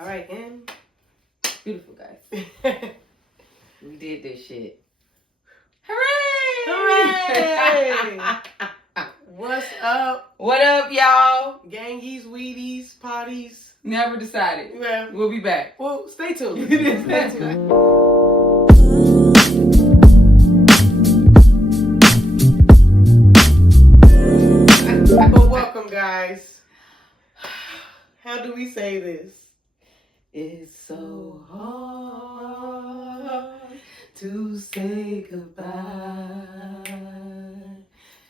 All right, and beautiful guys. We did this shit. Hooray! What's up? What up, y'all? Gangies, weedies, potties. Never decided. Yeah. We'll be back. Well, stay tuned. Stay tuned. But welcome, guys. How do we say this? It's so hard to say goodbye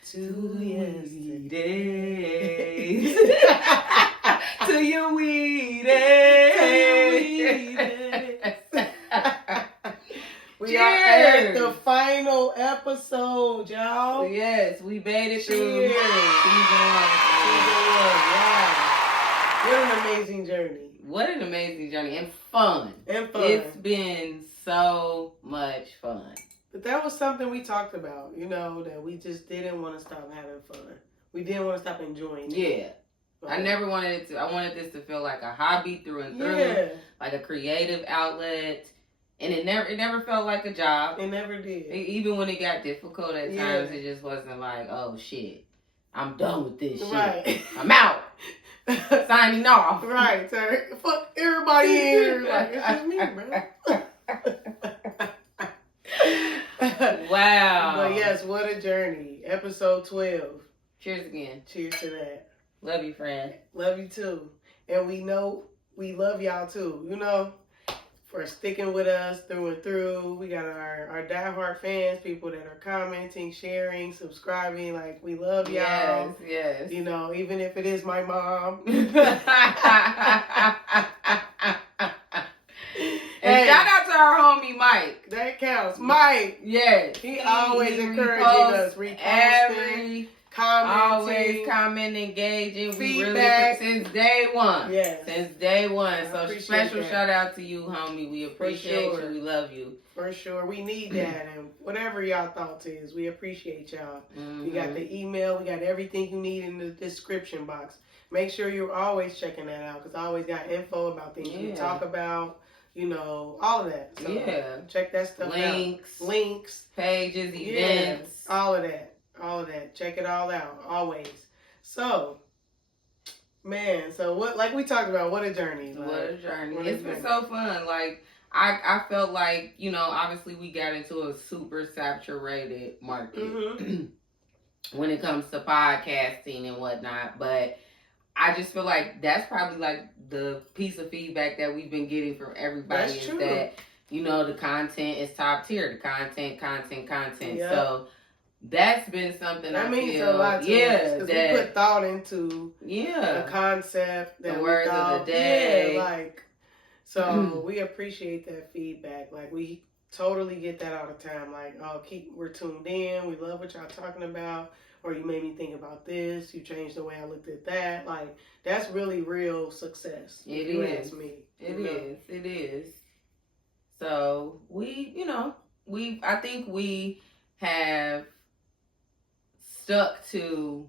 to yesterday. To your weed We are at the final episode, y'all. Yes, we made it through Cheers. season 1. Yeah. What an amazing journey. What an amazing journey and fun. It's been so much fun. But that was something we talked about, that we just didn't want to stop having fun. We didn't want to stop enjoying it. Yeah. But I never wanted it to. I wanted this to feel like a hobby through and through. Yeah. Like a creative outlet. And it never felt like a job. It never did. Even when it got difficult at times, it just wasn't like, oh shit, I'm done with this shit. Right. I'm out. Signing off. Right. So, fuck everybody in here. Like, it's just me, bro. Wow. But yes, what a journey. Episode 12. Cheers again. Cheers to that. Love you, friend. Love you too. And we know we love y'all too, for sticking with us through and through. We got our diehard fans, people that are commenting, sharing, subscribing. Like, we love y'all. Yes. Even if it is my mom. And shout out to our homie Mike. That counts. Mike. Yes. He always encouraging us. Reposting. Always commenting, engaging. Feedback. We really since day one. Yes. Since day one. So special that. Shout out to you, homie. We appreciate you. We love you. For sure. We need that. And whatever y'all thoughts is, we appreciate y'all. Mm-hmm. We got the email. We got everything you need in the description box. Make sure you're always checking that out, because I always got info about things we talk about. All of that. So check that stuff out. Links. Pages, events. All of that. Check it all out. Always. So, man, what, like we talked about, what a journey. What a journey. It's been so fun. Like, I felt like, obviously we got into a super saturated market when it comes to podcasting and whatnot. But I just feel like that's probably like the piece of feedback that we've been getting from everybody. That's true. That, the content is top tier. The content. Yep. So that's been something that means a lot to us, because we put thought into the concept, the words of the day. So we appreciate that feedback. Like, we totally get that all the time. Like, we're tuned in. We love what y'all talking about. Or you made me think about this. You changed the way I looked at that. Like, that's really real success. It is. Ask me. It is. So I think we have stuck to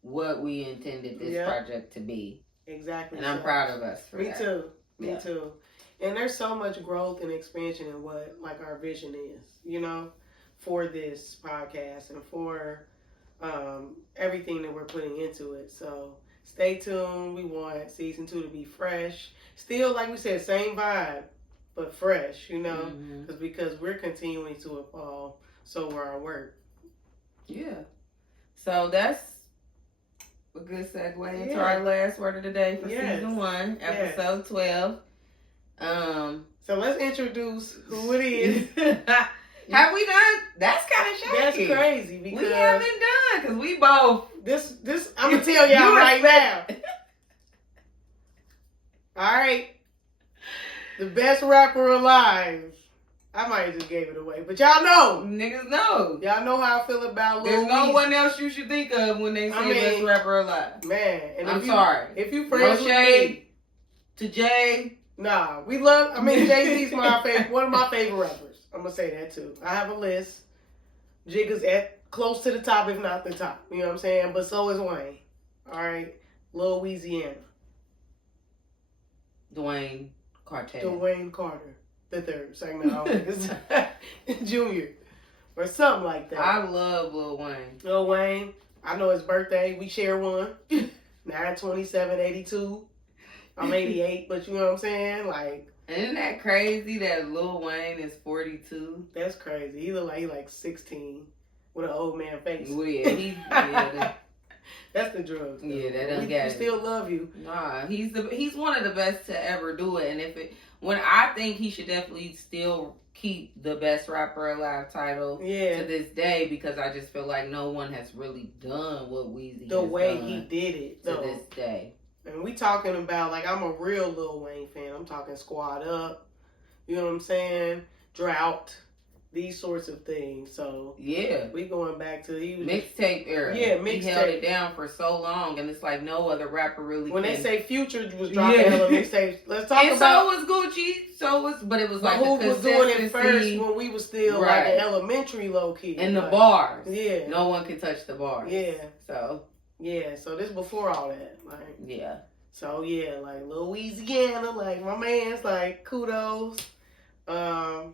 what we intended this project to be. Exactly. And I'm proud of us for that. Me too. And there's so much growth and expansion in what, like, our vision is, for this podcast and for everything that we're putting into it. So stay tuned. We want season 2 to be fresh. Still, like we said, same vibe, but fresh, because we're continuing to evolve. So we're our work. Yeah. So that's a good segue into our last word of the day for season 1, episode 12. So let's introduce who it is. Have we done? That's kind of shaky. That's crazy, because we haven't done, because we both. This I'm gonna tell y'all right now. All right, the best rapper alive. I might have just gave it away, but y'all know. Niggas know. Y'all know how I feel about Lil Wayne. There's no one else you should think of when they say best rapper alive. Man, and I'm sorry. If you friends with me, to Jay. Nah, we love. Jay-Z's my favorite. One of my favorite rappers. I'm gonna say that too. I have a list. Jigga's at close to the top, if not the top. You know what I'm saying? But so is Wayne. All right, Lil Louisiana. Dwayne Carter. Dwayne Carter the third. Saying no, it's Junior or something like that. I love Lil Wayne. Lil Wayne. I know his birthday. We share one. 9/27/82. I'm 88, but you know what I'm saying? Like, isn't that crazy that Lil Wayne is 42? That's crazy. He look like 16 with an old man face. Well, yeah, that's the drugs. Though. Yeah, that done got we still love you. Nah, he's one of the best to ever do it. And when I think he should definitely still keep the best rapper alive title to this day, because I just feel like no one has really done what Weezy the has way done he did it to this day. And we talking about, like, I'm a real Lil Wayne fan. I'm talking Squad Up, you know what I'm saying? Drought, these sorts of things. So yeah, we going back to mixtape era. Yeah, mixtape. He held it down for so long, and it's like no other rapper really. When they say Future was dropping hella mixtapes, let's talk and about. And so was Gucci. But it was like who was doing it first when we was still like an elementary low key. And the bars. Yeah. No one can touch the bars. Yeah. So. Yeah, so this before all that, like. Yeah. So yeah, like Louisiana, like my man's like kudos. I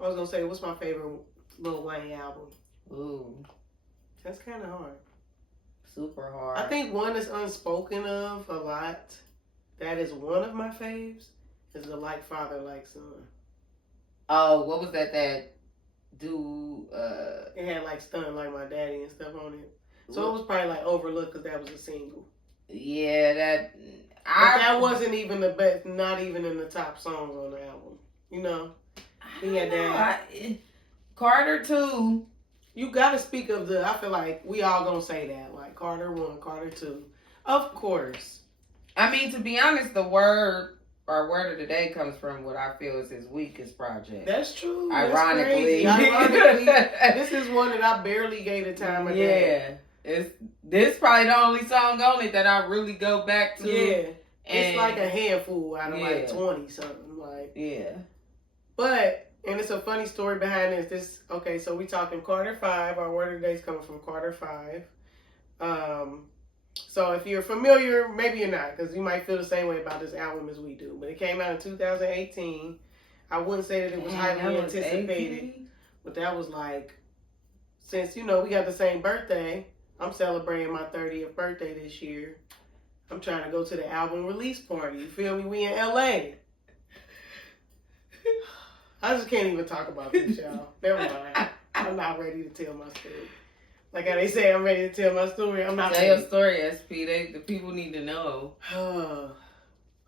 was gonna say, what's my favorite Lil Wayne album? Ooh, that's kind of hard. Super hard. I think one that's unspoken of a lot. That is one of my faves. Is the Like Father Like Son. Oh, what was that? That do? It had like Stun Like My Daddy and stuff on it. So it was probably like overlooked because that was a single. Yeah, that wasn't even the best. Not even in the top songs on the album. You know, he had that. Carter 2. You gotta speak of the. I feel like we all gonna say that. Like Carter 1, Carter 2. Of course. I mean, to be honest, the word of the day comes from what I feel is his weakest project. That's true. Ironically. This is one that I barely gave the time of day. This probably the only song on it that I really go back to. Yeah. It's like a handful out of like 20 something. Like. Yeah. But, and it's a funny story behind this. Okay, so we talking Carter 5. Our word of the day is coming from Carter 5. So if you're familiar, maybe you're not, because you might feel the same way about this album as we do. But it came out in 2018. I wouldn't say that it was highly anticipated, but that was like, since, you know, we got the same birthday, I'm celebrating my 30th birthday this year. I'm trying to go to the album release party. You feel me? We in LA. I just can't even talk about this, y'all. Never mind. I'm not ready to tell my story. Like how they say I'm ready to tell my story. I'm not ready. Tell your story, SP. The people need to know.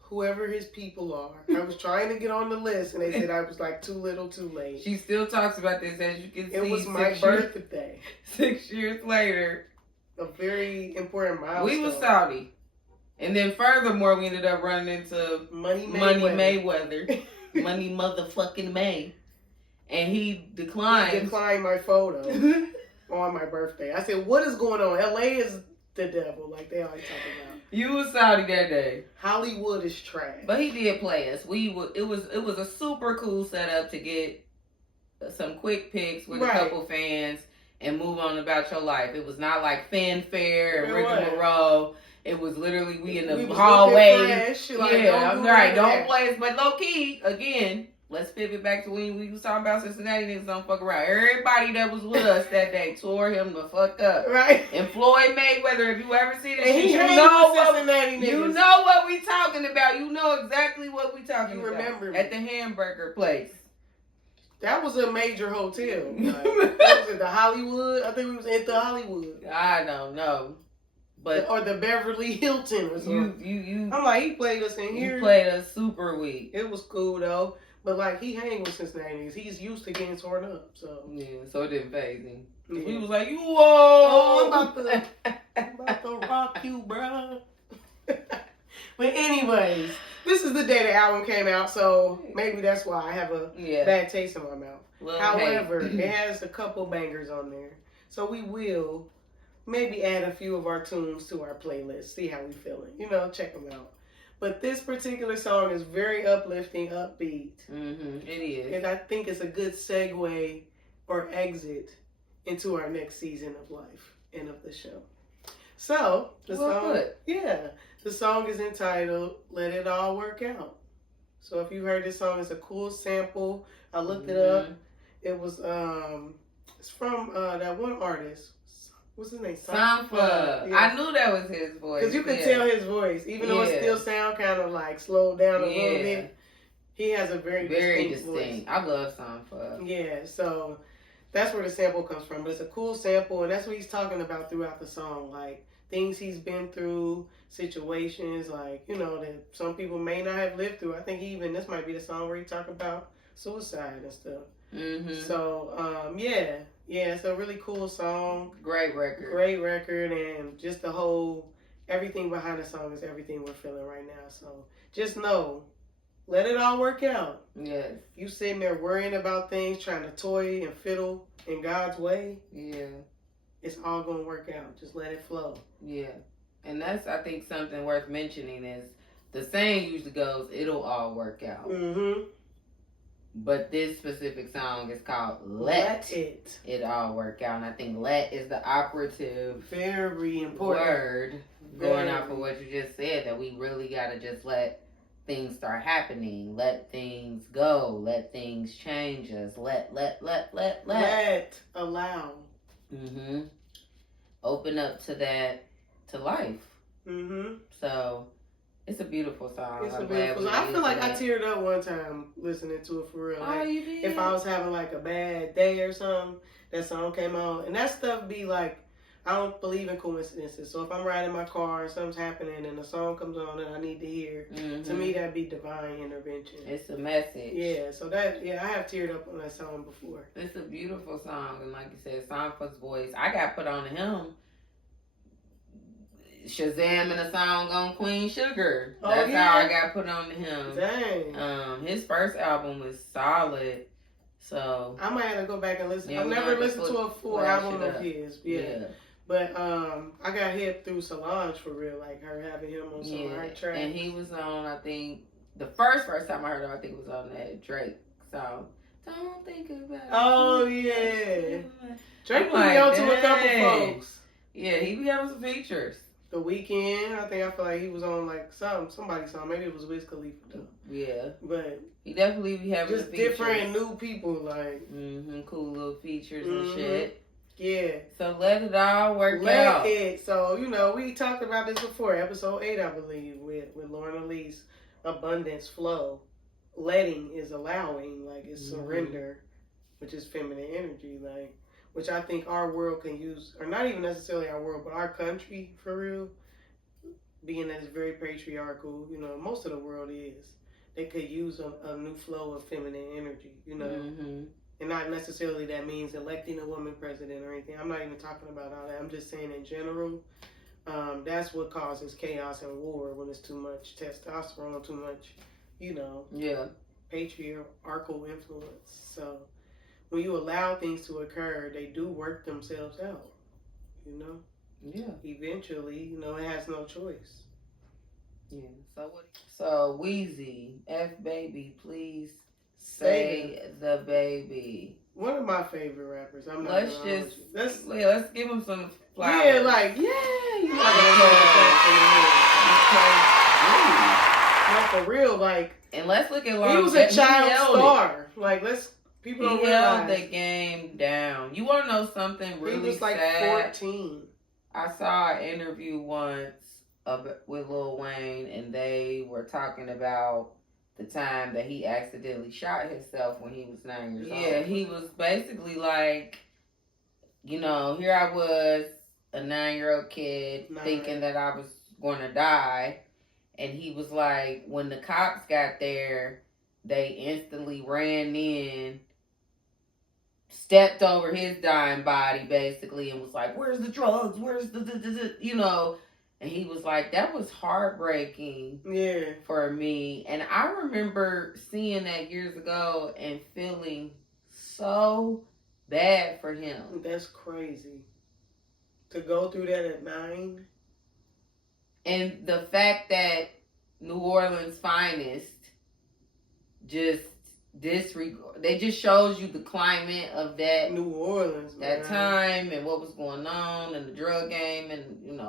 Whoever his people are. I was trying to get on the list, and they said I was like too little too late. She still talks about this, as you can see. It was my birthday. 6 years later. A very important milestone. We was Saudi. And then furthermore, we ended up running into Money Mayweather. Money motherfucking May. And he declined. He declined my photo on my birthday. I said, what is going on? LA is the devil, like they always talk about. You was Saudi that day. Hollywood is trash. But he did play us. It was a super cool setup to get some quick pics with a couple fans and move on about your life. It was not like fanfare and rigmarole. It was literally we in the hallway. Don't play us. But low key, again, let's pivot back to when we was talking about Cincinnati niggas don't fuck around. Everybody that was with us that day tore him the fuck up. Right. And Floyd Mayweather, if you ever see this, you know what we talking about. You know exactly what we talking about. Remember at the hamburger place. That was a major hotel. Like, that was at the Hollywood. I think we was at the Hollywood. I don't know. But or the Beverly Hilton or something. I'm like, he played us in here. He played us super weak. It was cool though. But like, he hang with Cincinnati. He's used to getting torn up. So yeah, so it didn't phase him. Yeah. He was like, whoa, I'm about to rock you, bro. But anyways, this is the day the album came out, so maybe that's why I have a bad taste in my mouth. However, it has a couple bangers on there. So we will maybe add a few of our tunes to our playlist, see how we feeling. You know, check them out. But this particular song is very uplifting, upbeat. Mm-hmm. It is. And I think it's a good segue or exit into our next season of life and of the show. So the well song, put. the song is entitled "Let It All Work Out." So if you heard this song, it's a cool sample. I looked it up. It was it's from that one artist. What's his name? Sampha. Yeah. I knew that was his voice. Because you could tell his voice, even though it still sound kind of like slowed down a little bit. He has a very distinct voice. I love Sampha. Yeah, so that's where the sample comes from. But it's a cool sample, and that's what he's talking about throughout the song. Like, things he's been through, situations, like, that some people may not have lived through. I think this might be the song where he talk about suicide and stuff. Mm-hmm. So, yeah, it's a really cool song. Great record. And just the whole, everything behind the song is everything we're feeling right now. So, just know, let it all work out. Yes. You sitting there worrying about things, trying to toy and fiddle in God's way. Yeah. It's all going to work out. Just let it flow. Yeah. And that's, I think, something worth mentioning is the saying usually goes, it'll all work out. Mm-hmm. But this specific song is called Let It All Work Out. And I think let is the operative very important word going off of what you just said, that we really got to just let things start happening. Let things go. Let things change us. Let. Allow. Mm-hmm. Open up to that, to life. Mm-hmm. So, it's a beautiful song. It's a beautiful song. I feel like I teared up one time listening to it for real. Oh, like, you did? If I was having like a bad day or something, that song came on. And that stuff be like, I don't believe in coincidences. So if I'm riding my car and something's happening and the song comes on that I need to hear, to me that'd be divine intervention. It's a message. Yeah, so I have teared up on that song before. It's a beautiful song. And like you said, Sampha's voice. I got put on to him. Shazam and a song on Queen Sugar. That's how I got put on to him. Dang. His first album was solid. So I might have to go back and listen. I've never listened to a full album of his. Yeah. But I got hit through Solange for real, like her having him on some of her tracks. And he was on, I think, the first time I heard him, I think it was on that Drake song. Don't think about it. Oh, yeah. Drake put me on to a couple folks. Yeah, he be having some features. The Weeknd, I feel like he was on like somebody's song. Maybe it was Wiz Khalifa though. Yeah. But he definitely be having just different new people, like cool little features and shit. Yeah. So let it all work out. So, we talked about this before, episode 8, I believe, with Lauren Elise, abundance flow. Letting is allowing, like it's surrender, which is feminine energy, like, which I think our world can use, or not even necessarily our world, but our country, for real, being that it's very patriarchal, most of the world is. They could use a new flow of feminine energy, And not necessarily that means electing a woman president or anything. I'm not even talking about all that. I'm just saying in general, that's what causes chaos and war when it's too much testosterone, too much, patriarchal influence. So when you allow things to occur, they do work themselves out, Yeah. Eventually, it has no choice. Yeah. So Weezy, F baby, please say the baby. One of my favorite rappers. Let's give him some flowers. Yeah, like you like for real, like. And let's look at he was a child star. Like people don't realize. He held the game down. You want to know something really sad? He was like 14. I saw an interview once with Lil Wayne, and they were talking about the time that he accidentally shot himself when he was 9 years old. Yeah, he was basically like, here I was, a 9-year-old kid, thinking that I was going to die. And he was like, when the cops got there, they instantly ran in, stepped over his dying body, basically, and was like, where's the drugs? Where's the. And he was like, that was heartbreaking for me. And I remember seeing that years ago and feeling so bad for him. That's crazy. To go through that at 9. And the fact that New Orleans' finest just disregard. They just shows you the climate of that New Orleans, that time and what was going on and the drug game and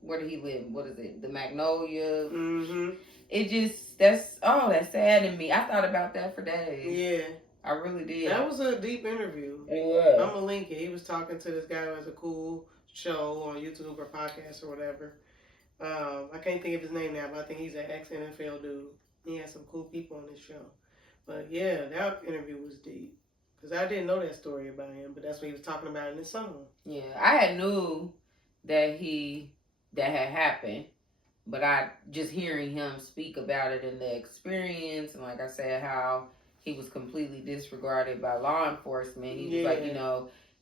where did he live? What is it? The Magnolia. Mm-hmm. It just that's saddened me. I thought about that for days. Yeah, I really did. That was a deep interview. It was. I'm gonna link it. He was talking to this guy who has a cool show on YouTube or podcast or whatever. I can't think of his name now, but I think he's an ex-NFL dude. He has some cool people on his show. But yeah, that interview was deep. Because I didn't know that story about him, but that's what he was talking about in his song. Yeah, I had knew that had happened, but I just hearing him speak about it and the experience, and like I said, how he was completely disregarded by law enforcement. He was like,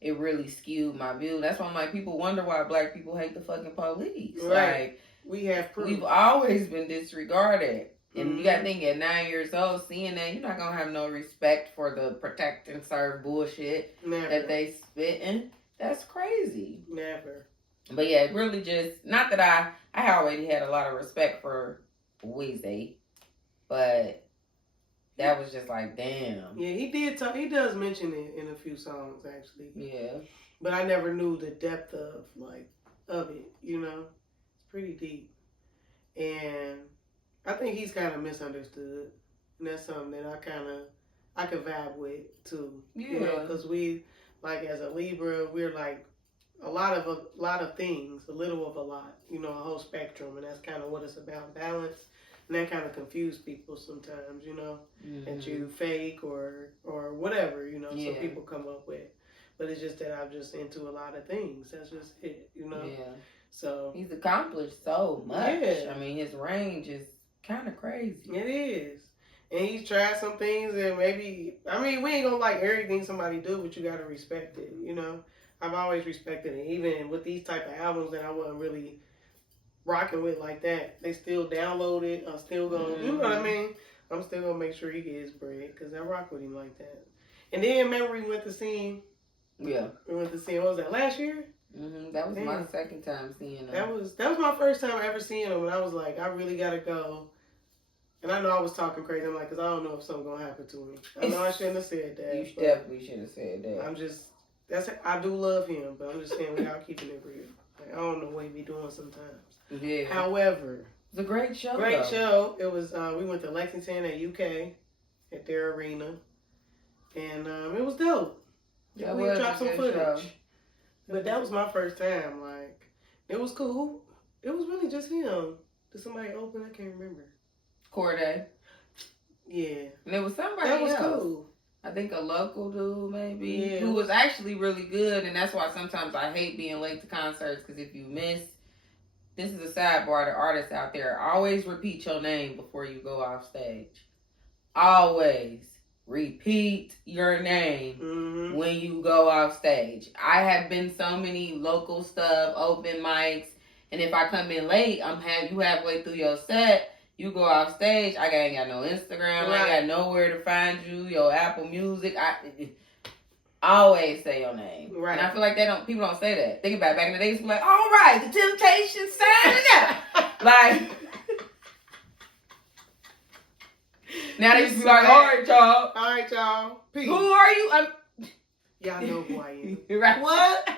it really skewed my view. That's why I'm like, people wonder why black people hate the fucking police. Right. Like, we have proof. We've always been disregarded. And you got to think, at 9 years old, seeing that, you're not going to have no respect for the protect and serve bullshit that they spitting. That's crazy. Never. But yeah, really just, not that I already had a lot of respect for Weezy, but that was just like, damn. Yeah, he does mention it in a few songs, actually. Yeah. But I never knew the depth of it, It's pretty deep. And I think he's kind of misunderstood. And that's something that I could vibe with, too. Yeah. Because we, as a Libra, we're a lot of things, a little of a lot, a whole spectrum. And that's kind of what it's about, balance. And that kind of confuses people sometimes, that you fake or whatever, some people come up with. But it's just that I'm just into a lot of things. That's just it, Yeah. So he's accomplished so much. Yeah. I mean, his range is kind of crazy. It is. And he's tried some things that maybe, we ain't gonna like everything somebody do, but you gotta respect it, I've always respected it. Even with these type of albums that I wasn't really rocking with like that, they still download it. I'm still gonna, you know what I mean? I'm still gonna make sure he gets bread because I rock with him like that. And then remember we went to see him. Yeah. We went to see him. What was that, last year? Mm-hmm. That was my second time seeing him. That was my first time ever seeing him, and I was like, I really gotta go. And I know I was talking crazy. I'm like, because I don't know if something gonna happen to me. I know I shouldn't have said that. You definitely should have said that. I do love him, but I'm just saying without keeping it real. I don't know what he be doing sometimes. Yeah. However, it's a great show. Great show. It was. We went to Lexington at UK at their arena, and it was dope. Yeah, we dropped some footage. Show. But that was my first time. It was cool. It was really just him. Did somebody open? I can't remember. Corday. Yeah. And it was somebody else. That was else. Cool. I think a local dude maybe. Yeah, who was actually really good. And that's why sometimes I hate being late to concerts. Because if you miss, this is a sidebar to artists out there. Always repeat your name before you go off stage. Always. Repeat your name when you go off stage. I have been so many local stuff, open mics, and if I come in late, you halfway through your set, you go off stage, I ain't got no Instagram, I ain't got nowhere to find you, your Apple Music. I always say your name. Right. And I feel like people don't say that. Think about it, back in the day, it's like, all right, the Temptations signing up. Now they just be like, all right, y'all. Peace. Who are you? Y'all know who I am. Right. What?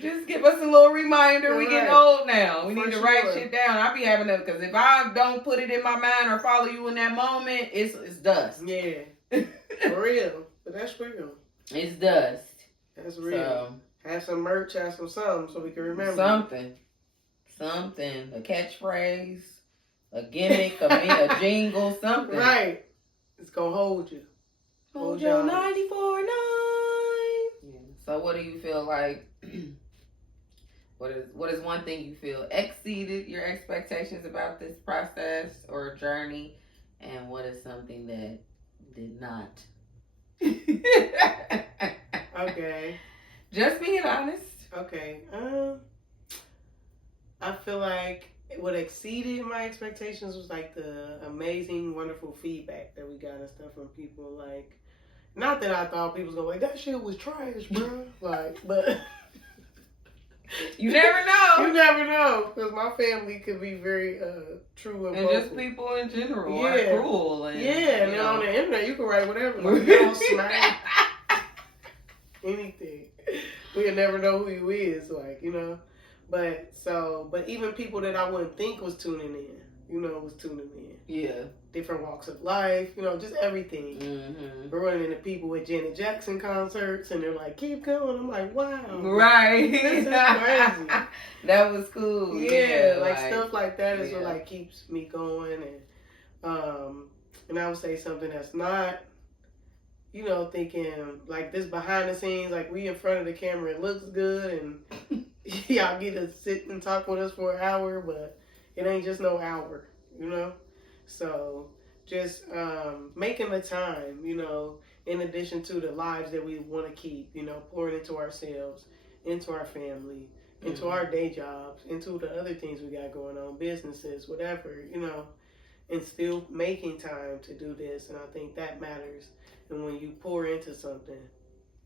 Just give us a little reminder. We getting old now. We need to write shit down. I be having that because if I don't put it in my mind or follow you in that moment, it's dust. Yeah. For real. But that's real. It's dust. That's real. So, have some merch, have some something so we can remember. Something. A catchphrase. A gimmick, a jingle, something. Right. It's going to hold you. Hold your 94.9. Yeah. So what do you feel like, what is one thing you feel exceeded your expectations about this process or journey? And what is something that did not? Okay. Just being honest. Okay. I feel like what exceeded my expectations was the amazing, wonderful feedback that we got and stuff from people. Not that I thought people was gonna that shit was trash, bro. But You never know. You never know, because my family could be very true and vocal. Just people in general are cruel. And, and then on the internet, you can write whatever. Like, smack, anything. We'll never know who you is, like, But even people that I wouldn't think was tuning in, was tuning in. Yeah. Different walks of life, just everything. Mm-hmm. We're running into people at Janet Jackson concerts, and they're like, keep going. I'm like, wow. Right. This is crazy. That was cool. Yeah, like stuff like that is what like keeps me going. And I would say something that's not, thinking like this behind the scenes, like we in front of the camera, it looks good, and y'all get to sit and talk with us for an hour, but it ain't just no hour, So just making the time, in addition to the lives that we want to keep, pouring into ourselves, into our family, into our day jobs, into the other things we got going on, businesses, whatever, and still making time to do this. And I think that matters. And when you pour into something,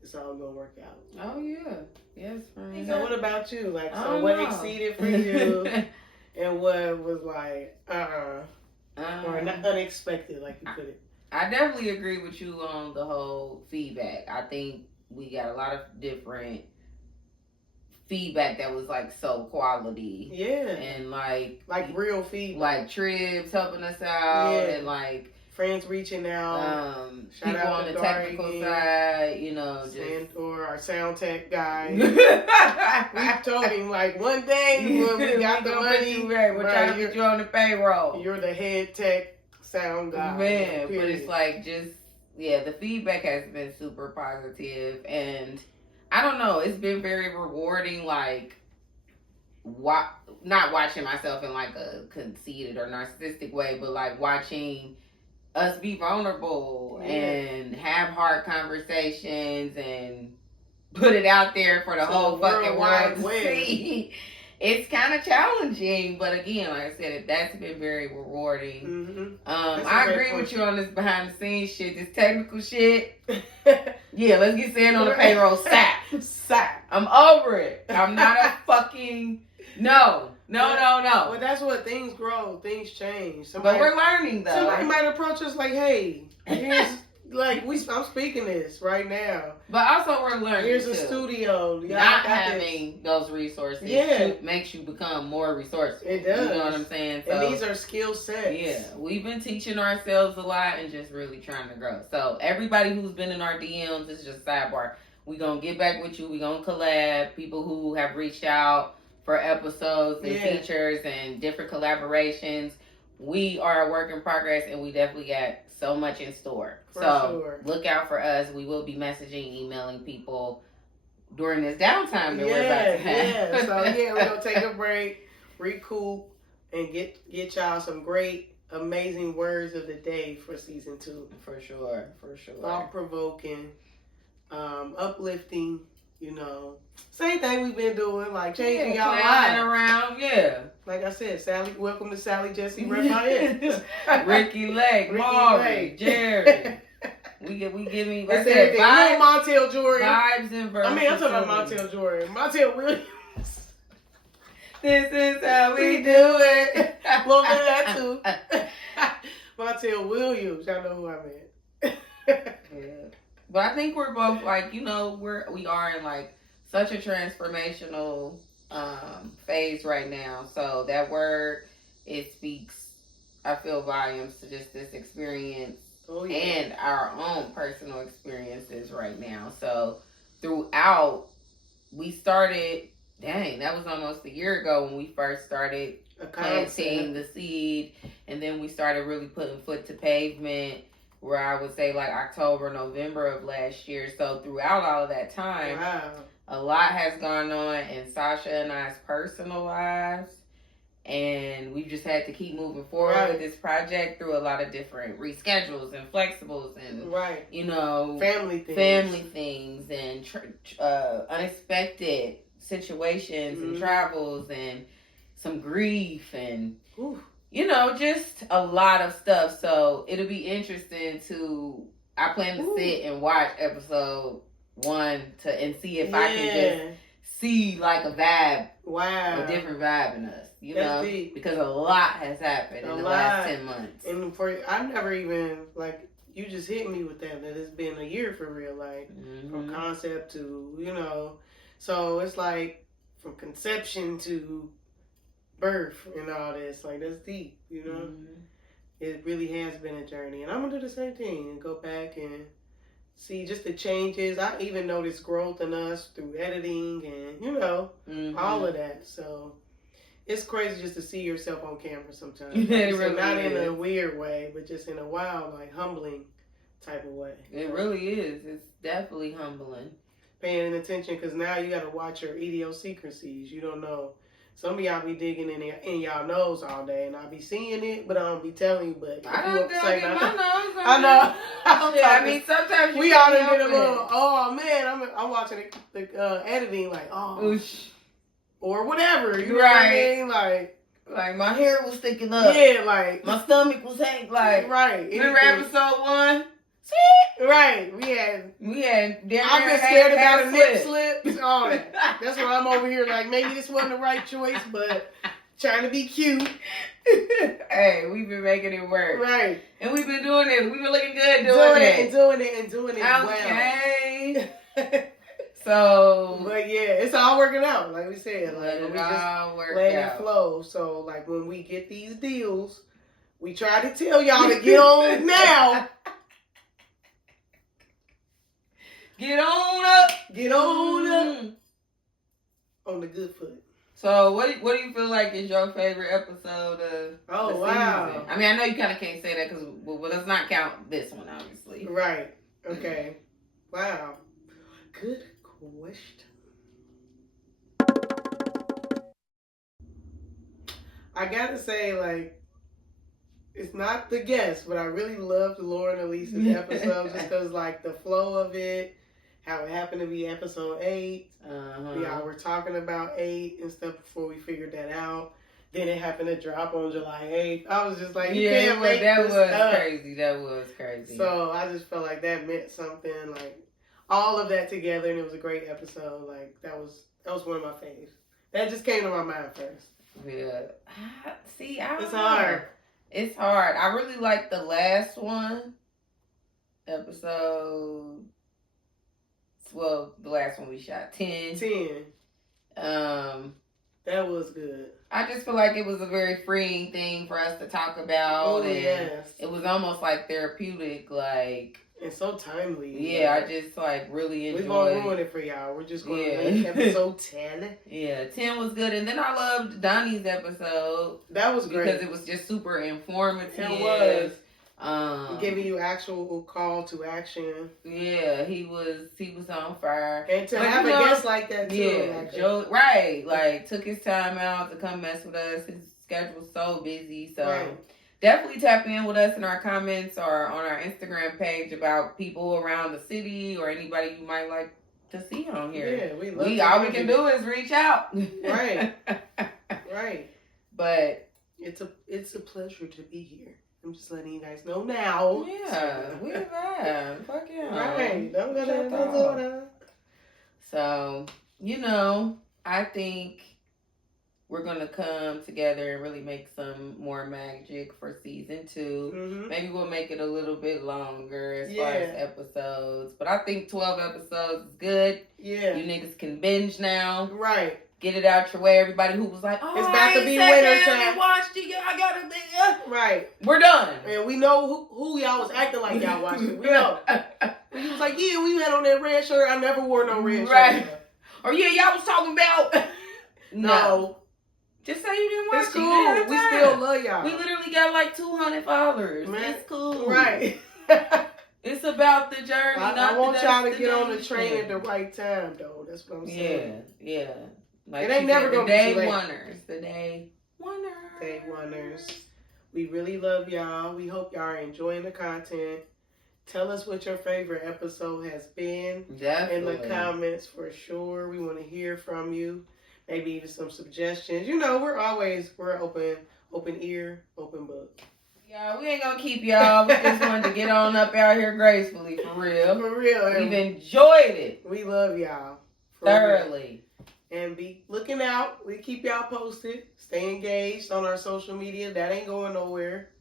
it's all gonna work out. Oh yeah, yes, friend. So what about you? Like, so what exceeded for you, and what was like, or not unexpected, like you put it? I definitely agree with you on the whole feedback. I think we got a lot of different feedback that was like so quality. Yeah. And like real feedback. Like Tribs helping us out and like friends reaching out. Shout people out on the technical side, Santor, our sound tech guy. We told him like one day when we got the money, we're trying to get you on the payroll. You're the head tech sound guy. Man, but it's like just the feedback has been super positive, and I don't know, it's been very rewarding, like not watching myself in like a conceited or narcissistic way, but like watching us be vulnerable and have hard conversations and put it out there for the whole fucking world to see. It's kind of challenging, but again, like I said, that's been very rewarding. I agree with you on this behind the scenes shit, this technical shit. Yeah, let's get Sand on the payroll. Sap. I'm over it. I'm not a fucking no. Well, that's what things grow, things change. But we're learning though. Somebody might approach us like, "Hey, here's like I'm speaking this right now." But also we're learning. Here's a studio. Not having those resources makes you become more resourceful. It does. You know what I'm saying? So, and these are skill sets. Yeah, we've been teaching ourselves a lot and just really trying to grow. So everybody who's been in our DMs, this is just a sidebar. We're going to get back with you. We're going to collab. People who have reached out for episodes and features and different collaborations. We are a work in progress, and we definitely got so much in store. Look out for us. We will be messaging, emailing people during this downtime that we're about to have. So we're going to take a break, recoup, and get y'all some great, amazing words of the day for season 2. For sure. Thought-provoking, uplifting, same thing we've been doing, like changing y'all lives around, Like I said, Sally, welcome to Sally Jesse Raphael. Ricky Lake, Maury, Jerry. We giving vibes. Montel Jordan. Vibes and verses. I mean, I'm talking about Montel Jordan. Montel Williams. This is how we do it. Well, that too. Montel Williams. Y'all know who I meant. But I think we're both like, we are in like such a transformational phase right now. So that word, it speaks, I feel, volumes to just this experience and our own personal experiences right now. So throughout, we started, that was almost a year ago when we first started planting the seed. And then we started really putting foot to pavement, where I would say like October, November of last year. So throughout all of that time, a lot has gone on in Sasha and I's personal lives. And we've just had to keep moving forward with this project through a lot of different reschedules and flexibles and, family things and unexpected situations and travels and some grief and... just a lot of stuff. So it'll be interesting I plan to sit and watch episode 1 and see if I can just see like a vibe, wow, a different vibe in us, you That's know, deep. because a lot has happened in the last 10 months. And I never even, like, you just hit me with that it's been a year for real, like, from concept to, you know, so it's like from conception to birth and all this, like, that's deep, you know. It really has been a journey, and I'm gonna do the same thing and go back and see just the changes. I even noticed growth in us through editing and, you know, all of that. So it's crazy just to see yourself on camera sometimes. Like really not in a weird way, but just in a wild, like, humbling type of way. It really is. It's definitely humbling. Paying attention, because now you got to watch your idiosyncrasies. You don't know. Some of y'all be digging in y'all nose all day, and I be seeing it, but I don't be telling you. But I don't dig in my nose. I know. I mean, sometimes we all done get a little. Oh man, I'm watching the editing, like, oh, oosh, or whatever. You know what I mean? Like my hair was sticking up. Yeah, like my stomach was hanging. Like right. Remember episode 1? Right, we had. I've been scared about a nip slip. All that. That's why I'm over here. Like, maybe this wasn't the right choice, but trying to be cute. Hey, we've been making it work, right? And we've been doing it. We've been looking good doing it. Okay. Well. So, but yeah, it's all working out. Like we said, like we just let it flow. So, like when we get these deals, we try to tell y'all to get on now. Get on up. Get on up. On the good foot. So, what do you feel like is your favorite episode of the season? I mean, I know you kind of can't say that because let's not count this one, obviously. Right. Okay. Wow. Good question. I gotta say, like, it's not the guest, but I really loved Lauren Elise's episode just because, like, the flow of it, how it happened to be episode 8. Y'all were talking about 8 and stuff before we figured that out. Then it happened to drop on July 8th. I was just like, you can't make this up. Crazy. That was crazy. So I just felt like that meant something, like, all of that together, and it was a great episode. Like, that was one of my faves. That just came to my mind first. Yeah. See, it's hard. It's hard. I really like the last one. Episode. Well, the last one we shot, 10. That was good. I just feel like it was a very freeing thing for us to talk about. Oh, yes. It was almost like therapeutic, like. And so timely. Yeah, I just like really enjoyed. We're going to ruin it for y'all. We're just going to make episode 10. Yeah, 10 was good. And then I loved Donnie's episode. That was great. Because it was just super informative. It was. Giving you actual call to action. Yeah, he was on fire. And to have a guest like that too. Yeah, like Joe, right. Like, took his time out to come mess with us. His schedule's so busy. So definitely tap in with us in our comments or on our Instagram page about people around the city or anybody you might like to see on here. Yeah, all we can do is reach out. Right. Right. But it's a pleasure to be here. I'm just letting you guys know now. Yeah, we're live. Fuck yeah. Right. Don't go. So, you know, I think we're going to come together and really make some more magic for season 2. Mm-hmm. Maybe we'll make it a little bit longer as far as episodes. But I think 12 episodes is good. Yeah. You niggas can binge now. Right. Get it out your way. Everybody who was like, oh, it's about to be winter time. Watched it. I got to be. Right. We're done. And we know who y'all was acting like y'all watched it. We know. He was like, yeah, we had on that red shirt. I never wore no red shirt. Right. Or yeah, y'all was talking about. No. Just say you didn't watch it. It's cool. We still love y'all. We literally got like 200 followers. Man. It's cool. Right. It's about the journey. I want y'all to get on the train at the right time, though. That's what I'm saying. Yeah. Like it ain't never gonna be too late. The day oneers. Day oneers. We really love y'all. We hope y'all are enjoying the content. Tell us what your favorite episode has been. Definitely. In the comments for sure. We want to hear from you. Maybe even some suggestions. You know, we're open ear, open book. Y'all, we ain't gonna keep y'all. We just wanted to get on up out here gracefully, for real. For real. We've enjoyed it. We love y'all. Thoroughly. And be looking out. We keep y'all posted. Stay engaged on our social media. That ain't going nowhere.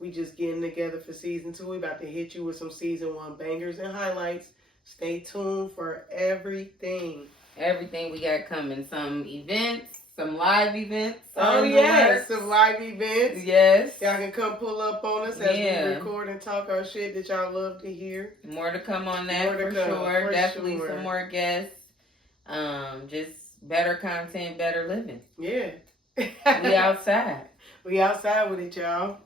We just getting together for season 2. We about to hit you with some season 1 bangers and highlights. Stay tuned for everything. Everything we got coming. Some events, some live events. Oh, yes. Some live events. Yes. Y'all can come pull up on us as we record and talk our shit that y'all love to hear. More to come on that for sure. Definitely some more guests. Just better content, better living. Yeah. We outside. We outside with it, y'all.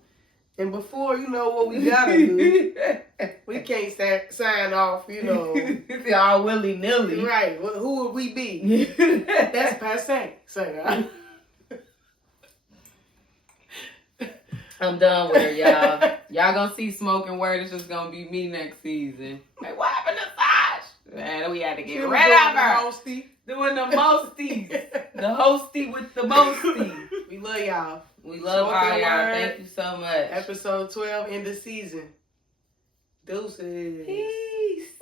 And before, you know what we gotta do, we can't sign off, you know. It's all willy-nilly. Right. Well, who would we be? That's passe. I'm done with it, y'all. Y'all gonna see Smoking Word. It's just gonna be me next season. Like, what happened to Sash? Man, we had to get rid of her. Doing the mosties. The hosty with the mosties. We love y'all. We love all y'all. Thank you so much. Episode 12 in the season. Deuces. Peace.